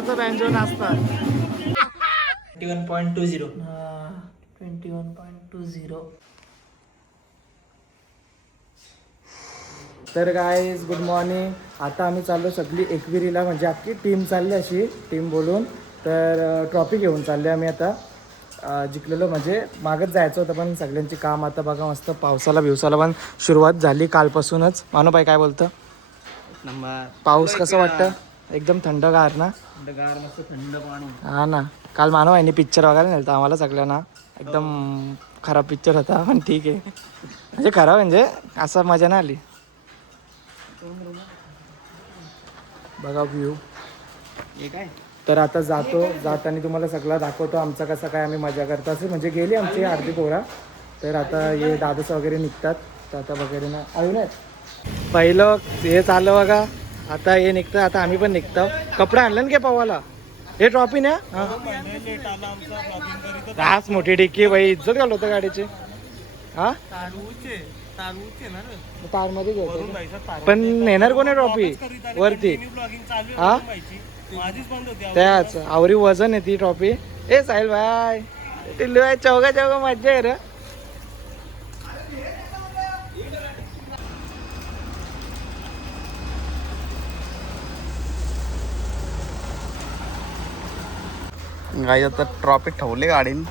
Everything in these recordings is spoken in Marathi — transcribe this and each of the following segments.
नाचा बँजो नाचता 21.20 21.20. तर गाईज गुड मॉर्निंग. आता आम्ही चाललो सगळी एकविरीला, म्हणजे अख्खी टीम चालली अशी टीम बोलून. तर ट्रॉफी घेऊन चालले आम्ही आता. जिंकलेलो म्हणजे मागच जायचं होतं पण सगळ्यांची काम आता बघा मस्त पावसाला पण सुरुवात झाली कालपासूनच. मानूबाई काय बोलतं? नंबर पाऊस कसं वाटतं? एकदम थंडगार ना? थंडगार मस्त थंड पाणी. हा ना. काल मानूबाईंनी पिक्चर बघायला नेलं आम्हाला सगळ्यांना. एकदम खराब पिक्चर होता पण ठीक आहे. म्हणजे खराब म्हणजे असं मजा नाही आली. बघा व्ह्यू. हे काय तर आता जाताना तुम्हाला सगळं दाखवतो आमचा कसं काय आम्ही मजा करतो. असे म्हणजे गेली आमची अर्धी पोरा. तर आता हे दादूस वगैरे निघतात. तर आता वगैरे ना आऊ नाही. पहिलं हे चाललं बघा. आता हे निघतं. आता आम्ही पण निघतो. कपडे आणलं ना घे पवाला. हे ट्रॉफी ना हाच मोठी डिक्की बाई. इज्जत घाल होतं गाडीची. हा तारमध्ये पण नेणार कोणी ट्रॉफी वरती? हा त्याच आवरी वजन आहे ती ट्रॉफी. ए साहिल भाई टिल्लू भाई चौगा मज्जा आहे रे. गाई आता ट्रॉफी ठेवले गाडीन.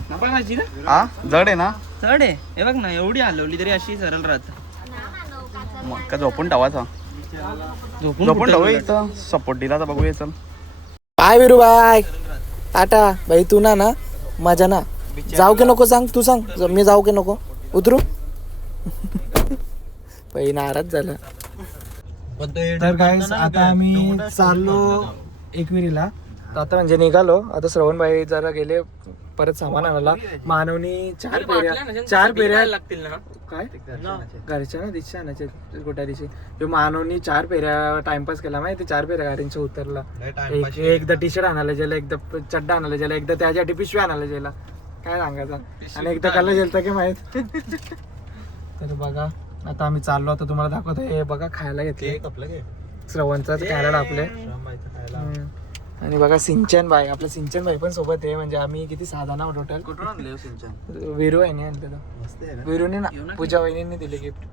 हा जड आहे ना? जड आहे. हे बघ ना एवढी हलवली तरी अशी सरळ राहत. मग का झोपून ठेवायचा? झोपून ठेवू इथं सपोर्ट दिला तर बघूया. चल बाय विरू बाय टाटा भाई. तू ना मजा ना जाऊ की नको सांग. तू सांग मी जाऊ की नको. उतरू बाई नाराज झाला. तर गाईस आता आम्ही चाललो एकविरीला. आता म्हणजे निघालो. आता श्रवणबाई जरा गेले परत सामान आणायला. मानवनी चार फेऱ्या लागतील ना. काय घरच्या ना दिशा आणायचे कुठ्या दिवशी. मानवनी 4 फेऱ्या टाइमपास केला माहिती. 4 फेऱ्या गाडींच्या उतरला. एकदा टी शर्ट आणायला गेला, एकदा चड्डा आणायला गेला, एकदा त्याच्यासाठी पिशवी आणायला गेला. काय सांगायचं. आणि एकदा कल्ला गेलता की माहित. तर बघा आता आम्ही चाललो. आता तुम्हाला दाखवतो. हे बघा खायला घेतले श्रवणचाच खायला आपले. आणि बघा सिंचन भाई. आपलं सिंचन भाई पण सोबत आहे. म्हणजे आम्ही किती 6 जण आहोत टोटल. कुठून आणले सिंचन? विरू आहे आणलेलं. विरूने ना पूजा वहिनींनी दिले गिफ्ट.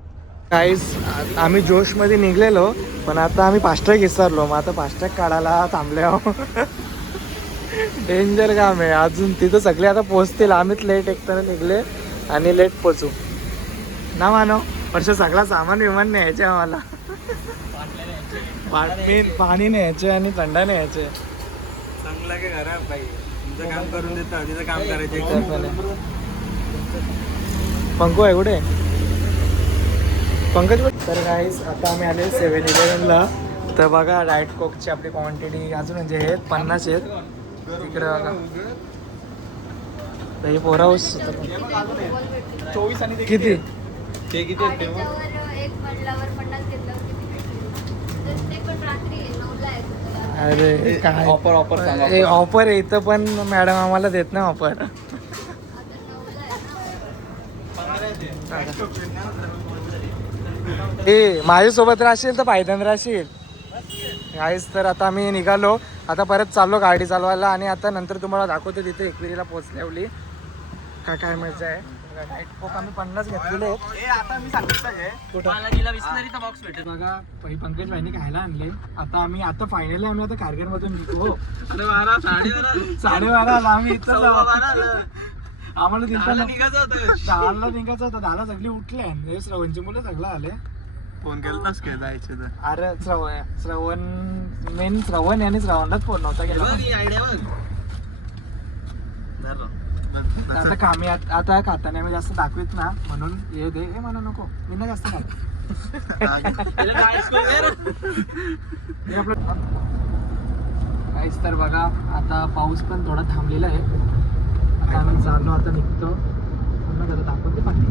काहीच आम्ही जोश मध्ये निघलेलो पण आता आम्ही फास्टॅग विसरलो. मग आता फास्टॅग काढायला थांबले आहो. डेंजर काम आहे. अजून तिथं सगळे आता पोहोचतील. आम्हीच लेट एकतर निघले आणि लेट पोचू ना. मानो वर्ष सगळा सामान विमान न्यायचे आम्हाला. पाणी न्यायचे आणि थंडा न्यायचे. चांगला की घरा बाई तुमचं काम करून देतं. तिचं काम करायचं. पंकू आहे कुठे? पंकज. तर गाईस आता आम्ही आले 7-Elevenला. तर बघा डाएट कोकची आपली क्वांटिटी अजून म्हणजे आहेत 50 आहेत तिकडे बघा. तर हे पोराऊस किती अरे काय ऑफर आहे इथं पण मॅडम आम्हाला देत नाही ऑफर. ए माझ्यासोबत राहशील तर फायद्यानं राहशील. काहीच. तर आता आम्ही निघालो. आता परत चाललो गाडी चालवायला. आणि आता नंतर तुम्हाला दाखवतो तिथे एकविरीला पोहोचल्यावली काय मजा आहे. डाएट कोक आम्ही 50 घेतलेले. बघा पंकज भाईने खायला आणले. आता आम्ही फायनली आम्ही आता कारगिल मधून निघू. 12:30 आम्ही इथं आम्हाला दिसताना निघायचं होतं. 10ला सगळी उठले. श्रवणची मुलं सगळं आले. फोन केलास काय जायचे तर? अरे श्रवण मेन श्रवण आणि श्रवणलाच फोन नव्हता केला. आता कामी आता खाताना मी जास्त दाखवीत ना म्हणून हे दे हे म्हणा नको. मी ना जास्त खात. काहीच. तर बघा आता पाऊस पण थोडा थांबलेला आहे. आता आम्ही चाललो. आता निघतो पुन्हा जरा दाखवते पाणी.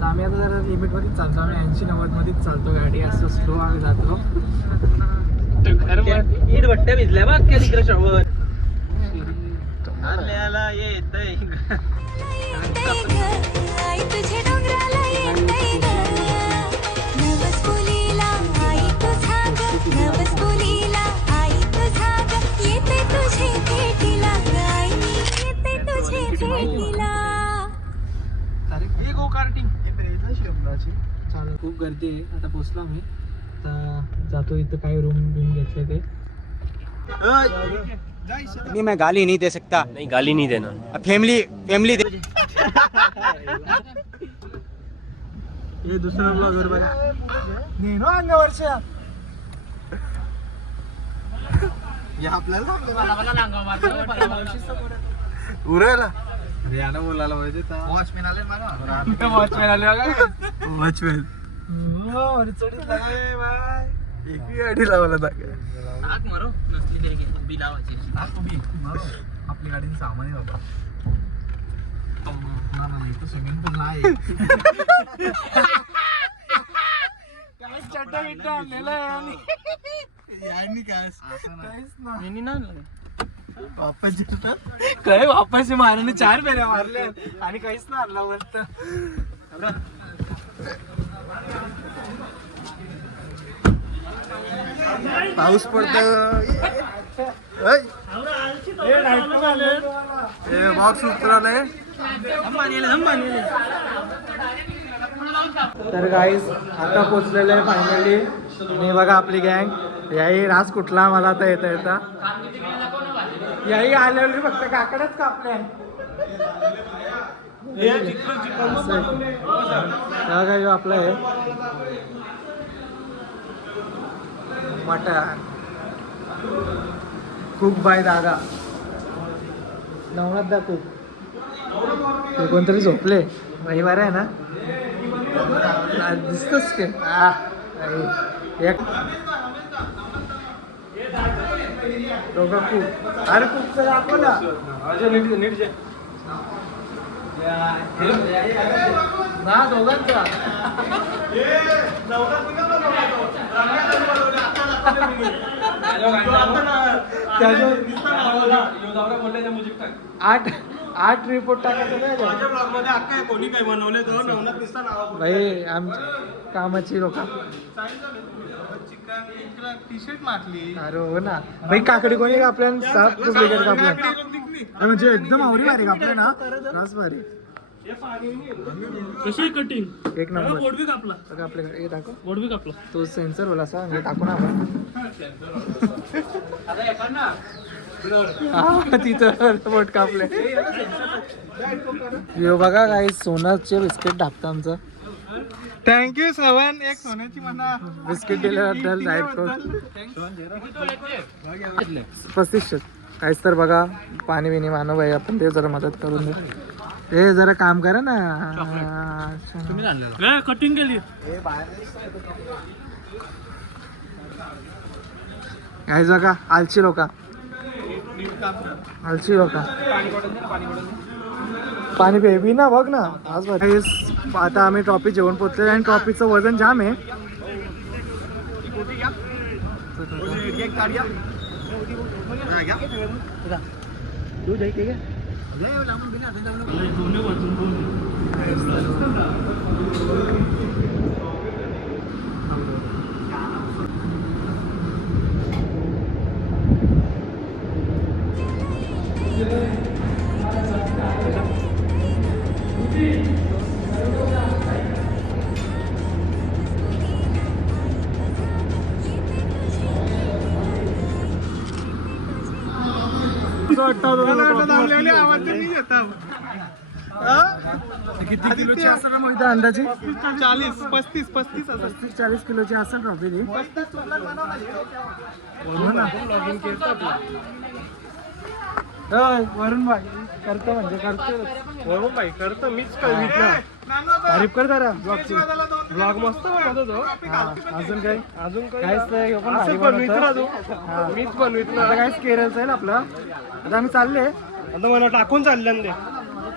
तर आम्ही आता जरा लिमिटमध्येच चालतो. आम्ही 80-90 मध्येच चालतो गाडी. असं स्लो आम्ही जातो. ईड भट्ट्या भिजल्या बघ क्या तिकडे शॉवर आपल्याला येतंय. नवस बोलीला आई तू सांग, नवस बोलीला आई तू सांग. खूप गर्दी आहे. आता पोचलो आम्ही, तर जातो इथं काही रूम बिम घेतले ते. नहीं मैं गाली नहीं दे सकता. नहीं गाली नहीं देना. फैमिली फैमिली हे दुसरा ब्लॉगर बघा. नेनो अंगावरच्या उरायला बोलायला पाहिजे. वॉचमॅन आले मला. वॉचमॅन आले बघा. वॉचमॅन एकही गाडी लावायला टाका. आपली गाडीचं सामान आहे बाबा. स्विमिंग पूल नाही. चड्डा बिड्डा आणलेला आहे आणि काय वापस माराने 4 फेऱ्या मारल्या आणि काहीच नाही आणला बोलत. पाऊस पडतो. बॉक्स उतरवलंय. तर गाईस आता पोचलेलं आहे फायनली. आणि बघा आपली गँग. याही रास कुठला मला आता येता याही आलेली फक्त काकडच कापल्या. काय आपलं आहे मटण कुक बाय दादा नवनाथ दा कुक. ते कोणतरी झोपले. रविवार आहे ना, दिसतोच के. एक दोघं कुक. अरे कुकचं दाखवला ना दोघांचा. आठ रिपोर्ट टाकायचं कोणी काय बनवले भाई आमच्या कामाची लोक. टी शर्ट मारली. अरे हो ना भाई. काकडी कोणी कापल्या डुप्लिकेट कापल्या म्हणजे एकदम आवरी भारी कापल्या ना. रास भारी. कशी कटिंग एक नंबर. बोर्ड बी कापला. आपल्याकडे हे दाखव. बोर्ड बी कापला. तो सेन्सर बोला असा म्हणजे टाकू ना आपण. तिथं बोट कापले. यो बघा काही सोनाचे बिस्किट टाकतं आमचं. थँक्यू सवन. एक सोन्याची म्हणा. बिस्किट दिल्याबद्दल डायरेक्ट 3500 काहीच. तर बघा पाणी बिणी मानव भाई आपण ते जरा मदत करून दे. ते जरा काम करा ना. कटिंग केली. काय बघा आलची लोक. पाणी पेबी ना बघ ना. आज आता आम्ही ट्रॉफी जेवण पोचले आणि ट्रॉफीचं वजन जाम आहे. किती किलोची असेल मोहिता अंदाजे? 40 किलोची असेल ट्रॉफी ती. वरुण भाई करतो म्हणजे करतो. वरून भाई करतो मीच कळवितला. तारीफ कर जरा. ब्लॉग मस्त बनवतो तो. अजून काय? अजून काही काहीच नाही. हे पण भारी बनवित बनवतं. राहतो. मीच बनवित ना. आता काहीच केरळचं आहे ना आपलं. आता आम्ही चालले. आता मला टाकून चाललं ते.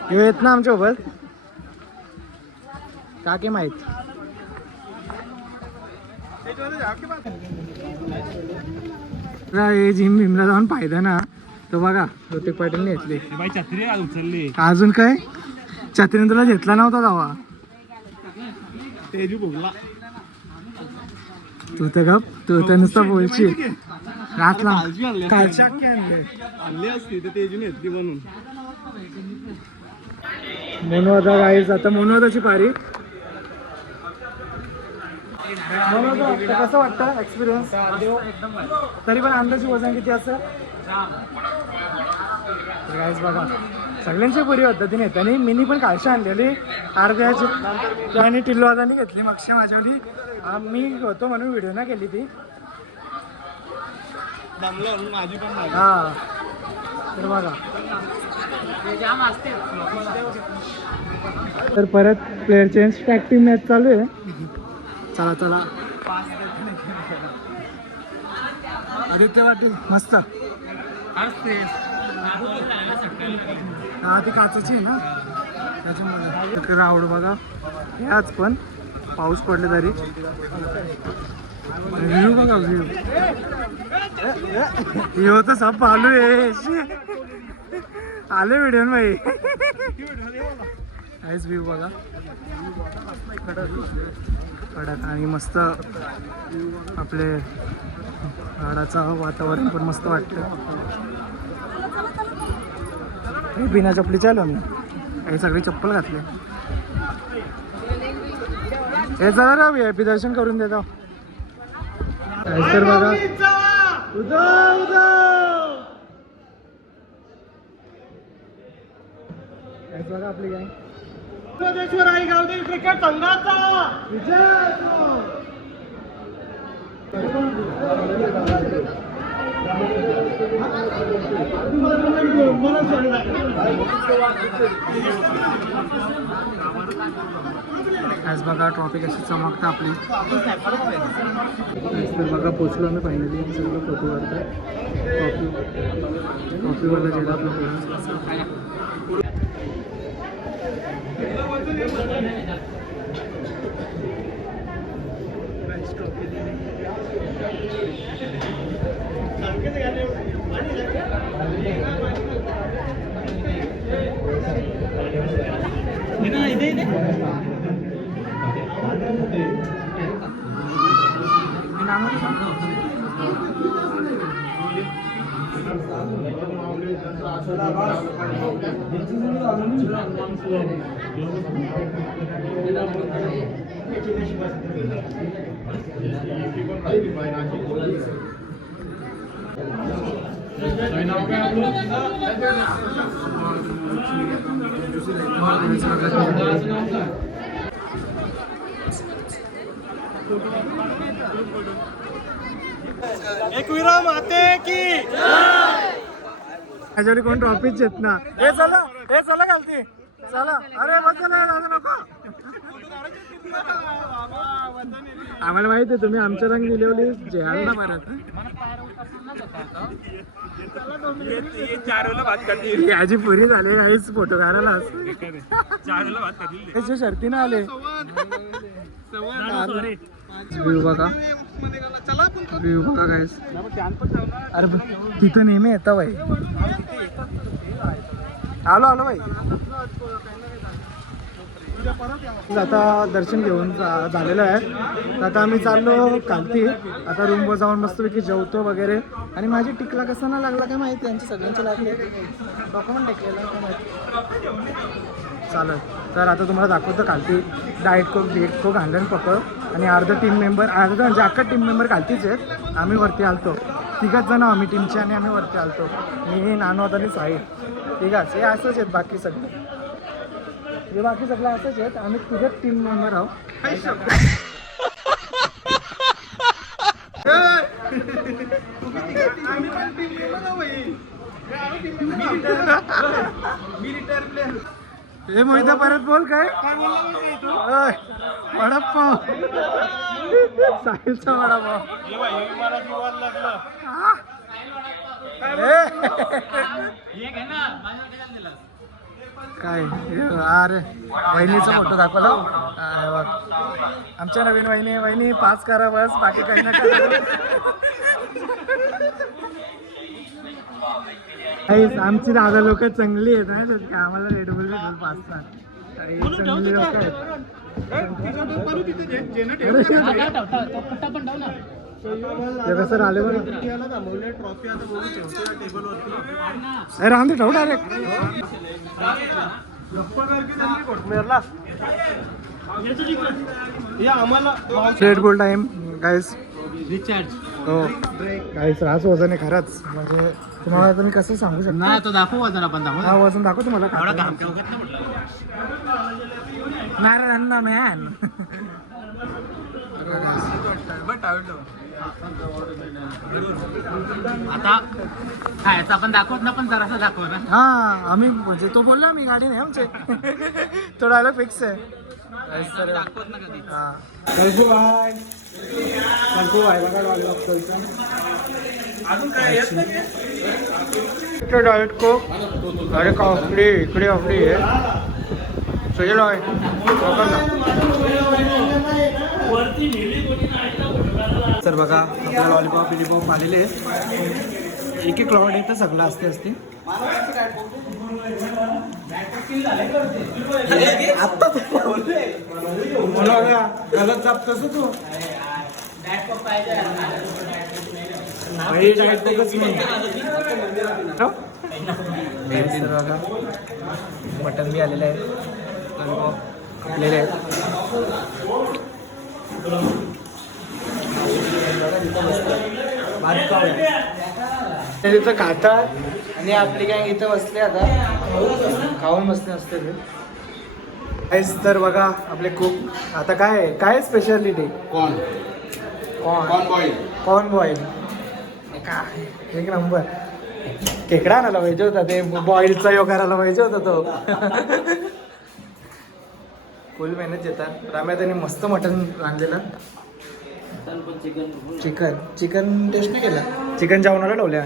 हे येत ना आमच्या सोबत काके माहित. हे जिम भीमला जाऊन फायदा ना. तो बघा ऋतिक पाटीलने घेतली. बाई छत्री उचलली. अजून काय छत्रीने तुला घेतला नव्हता तेव्हा. तेजू भोगला. तू तर गप. तू तर नुसतं बोलशील. रातला कालच्या आणली असती तर तेजूने घेतली म्हणून. मोनवादा गाईज. आता मोनवादाची पारी. तर कसं वाटतं एक्सपिरियन्स? तरी पण अंदाजे वजन किती असं? गाईस बघा सगळ्यांची पुरी पद्धतीने येते आणि मीनी पण काळशी आणलेली अर्ध्याची आणि टिल्लवादानी घेतली मागच्या माझ्यावरी. मी होतो म्हणून व्हिडिओ ना केली ती. माझी पण नाही. हा तर बघा तर परत player change tag team match चालू आहे. चला चला आदित्य पाटील मस्त. हा ती काचाची आहे ना त्याच्यामुळे रावड बघा हे आज पण पाऊस पडले तरी व्ह्यू बघा व्ह्यू व्ह्यू तर सब चालू आहे. आले व्हिडिओ भाई काहीच व्ह्यू बघा कडक आणि मस्त आपले झाडाचं वातावरण पण मस्त वाटतं. बिना चप्पली चालू आम्ही काही सगळी चप्पल घातली. हे चला ना VIP दर्शन करून देतो. तर बघा बघा आपली काय सिद्धेश्वर आई गावदेवी क्रिकेट संघाचा आज बघा ट्रॉफी कशी चमकतं आपली. तर बघा पोचलो आम्ही फायनली. सगळं फोटो काढतात ट्रॉफीवाला गेला आपलं. एकविरा माते की त्याच्यावर कोण ट्रॉफीच येत ना. हे चला घालती चला. अरे बस नको आम्हाला माहिती आहे तुम्ही आमच्या रंग दिलेली जेवायला ना मारत. याची पुरी झाली काहीच फोटो काढायला शर्तीनं आले. व्ह्यू बघा व्ह्यू बघा गाईस. अरे तिथं नेहमी येतं बाई. आलो भाई. आता दर्शन घेऊन झालेलं आहे. आता आम्ही चाललो खालती. आता रूमवर जाऊन मस्तपैकी जेवतो वगैरे. आणि माझी टिकला कसा ना लागला काय माहिती. यांची सगळ्यांचे लागले डॉक्युमेंट टेकलेलं काय माहिती. चालेल तर आता तुम्हाला दाखवतो खालती. डाएट कोक बीट कोक हँडन पकड आणि अर्धा टीम मेंबर अर्धा म्हणजे अख्खा टीम मेंबर खालतीच आहेत. आम्ही वरती आलतो 3 जण आम्ही टीमचे आणि आम्ही वरती आलतो. मी नानोद आणि साहिल. ठीक आहे हे असंच आहेत बाकी सगळे. हे बाकी सगळं असंच आहेत. आम्ही 3 टीम मेंबर आहोत. हे मोहिता परत बोल काय वडापाव साहिलचा वडापाव काय अरे वहिनीचा फोटो दाखवला. आमच्या नवीन वहिनी 5 करा बस बाकी काही नका. आमची दादा लोक चांगली आहेत ना आम्हाला रेडबुल 5 चांगली लोक आहेत. सर आले बरं राम दे ठेवू डायरेक्ट या आम्हाला रेड बुल टाइम गाईस. रिचार्ज. हो गाईस, रास वजन आहे खरंच. म्हणजे तुम्हाला तुम्ही कसं सांगू शकता. नाही तो दाखवू वजन आपण दाखवू. हा वजन दाखव तुम्हाला. एवढा घाम काय उगत नाही म्हटलं. नारायण मॅन. आता खायचं आपण दाखवत ना, पण जरासा दाखव ना. हा आम्ही म्हणजे तो बोलला मी गाडी नाही आमचे. तो डायलॉग फिक्स आहे. दाखवत ना कधी. बाय बघा डायरेक्ट कोक. अरे कॉफी इकडे कॉफी आहे. सुजल आहे सर. बघा आपल्याला लॉलीपॉप बिलीपॉप आलेले आहेत. एक एक लॉट येतं सगळं असते असते. मला गलत जाप कसं तू डायट बघच मटन बी आलेलं आहे. कापलेले आहेत. तिथं खातात आणि आपली गँग इथं बसले. आता खाऊन बसले असते ते. तर बघा आपले खूप आता काय स्पेशालिटी. कॉर्न बॉईल काय एक नंबर. खेकडा आणायला पाहिजे होता. ते बॉईलचा योग करायला पाहिजे होता तो. फुल मेहनत येतात. राम्या त्यांनी मस्त मटण आणलेलं. चिकन टेस्ट नाही केला. चिकन जेवणाला ठेवल्या.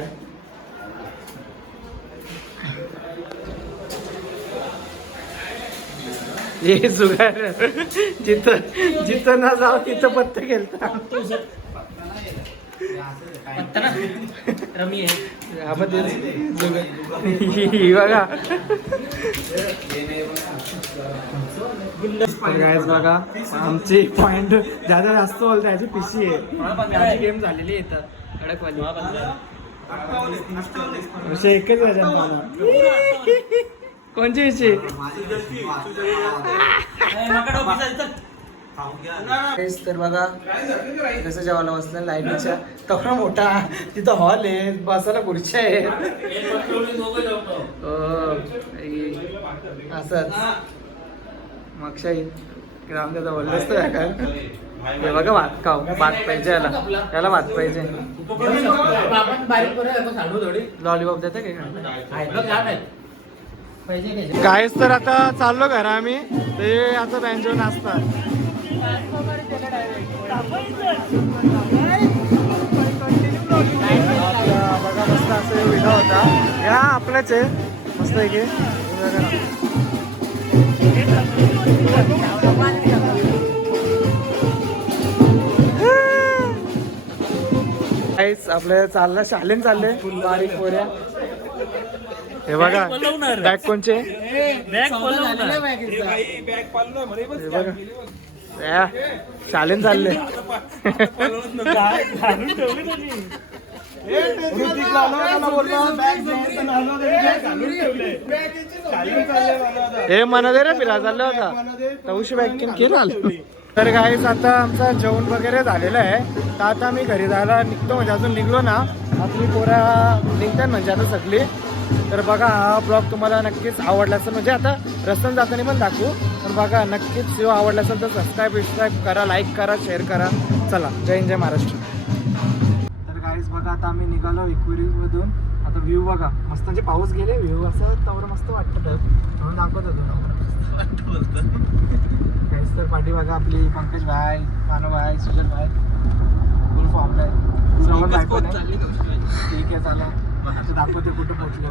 हे जुगार जिथं ना जाऊ तिथं पत्त गेलता. रमी आहे. बघा गाइस बघा आमची पॉइंट ज्यादा जास्त बोलते याची पिशी आहे. गेम झालेली येतात कडकवाली. असे एकच वाजन कोणची विषय. तर बघा कसं जेवायला बसलं. लाईनीच्या तेवढा मोठा तिथं हॉल आहे. बसायला खुर्च्या आहेत. असंच मागशाही ग्राम त्याचा बोललं असतं का. हे बघा भात खाऊ. भात पाहिजे याला भात पाहिजे. लॉलीपॉप देते काय गायस. तर आता चाललो घरा आम्ही. ते आता बँजो नाचतात. बघा मस्त असं विधा होता. या आपल्याच आहे मस्त आहे की. आपल्या चाललं शालेन चालले बारीक पोऱ्या. हे बघा बॅग कोणचे. शालेन चालले. हे मना दे रे फिरा चाललं होता. नऊशे बॅग केलं. तर गाईस आता आमचं जेवण वगैरे झालेलं आहे. तर आता मी घरी जायला निघतो. म्हणजे अजून निघलो ना आपली पोरा निघतात म्हणजे आता सगळी. तर बघा हा ब्लॉग तुम्हाला नक्कीच आवडला असेल. म्हणजे आता रस्त्याने जाताना पण दाखवू. पण बघा नक्कीच व्हिडिओ आवडला असेल तर सबस्क्राईब करा, लाईक करा, शेअर करा. चला जय हिंद जय महाराष्ट्र. तर गाईस बघा आता आम्ही निघालो इक्वेरीमधून. आता व्ह्यू बघा मस्त. म्हणजे पाऊस गेले व्ह्यू असं तवर मस्त वाटतं. तर म्हणून दाखवत होतो. गाईस तर पाठी बघा आपली पंकज भाई, मानव भाई, सुजल भाई फुल फॉर्म आहे. श्रवण भाई पण आहे. ठीक आहे चला दाखवते कुठं पोहोचली.